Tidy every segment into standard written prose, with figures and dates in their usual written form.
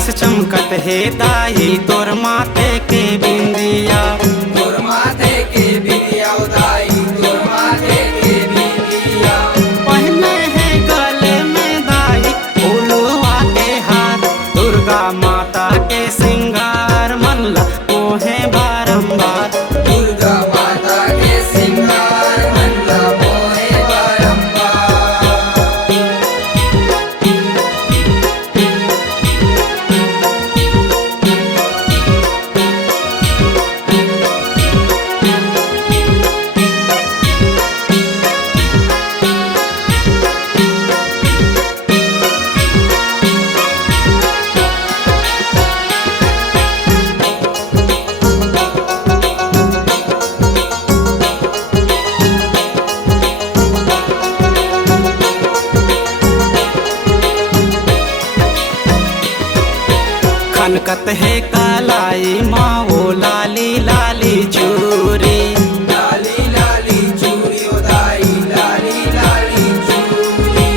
से चमकत है दाई तोर माथे के बिंदिया। तोर माथे के बिंदिया दाई तोर माथे के बिंदिया। पहने है गले में दाई फूलवा के हार, दुर्गा माता के श्रृंगार मनला मोहे बारंबार। दुर्गा माता के श्रृंगार मनला मोहे बारंबार। खनकत है कालाई माँ वो लाली लाली चूरी। लाली लाली चूड़ी ओ दाई लाली लाली चूड़ी।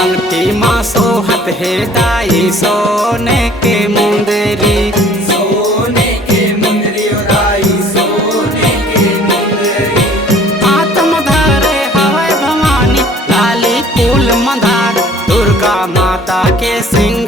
अंगठी माँ सोहत है दाई सोने के मुंदरी। सोने के मुंदरी ओ दाई सोने के मुंदरी। आत्म धारे हवै भवानी लाली फूल मंदार, दुर्गा माता के सिंह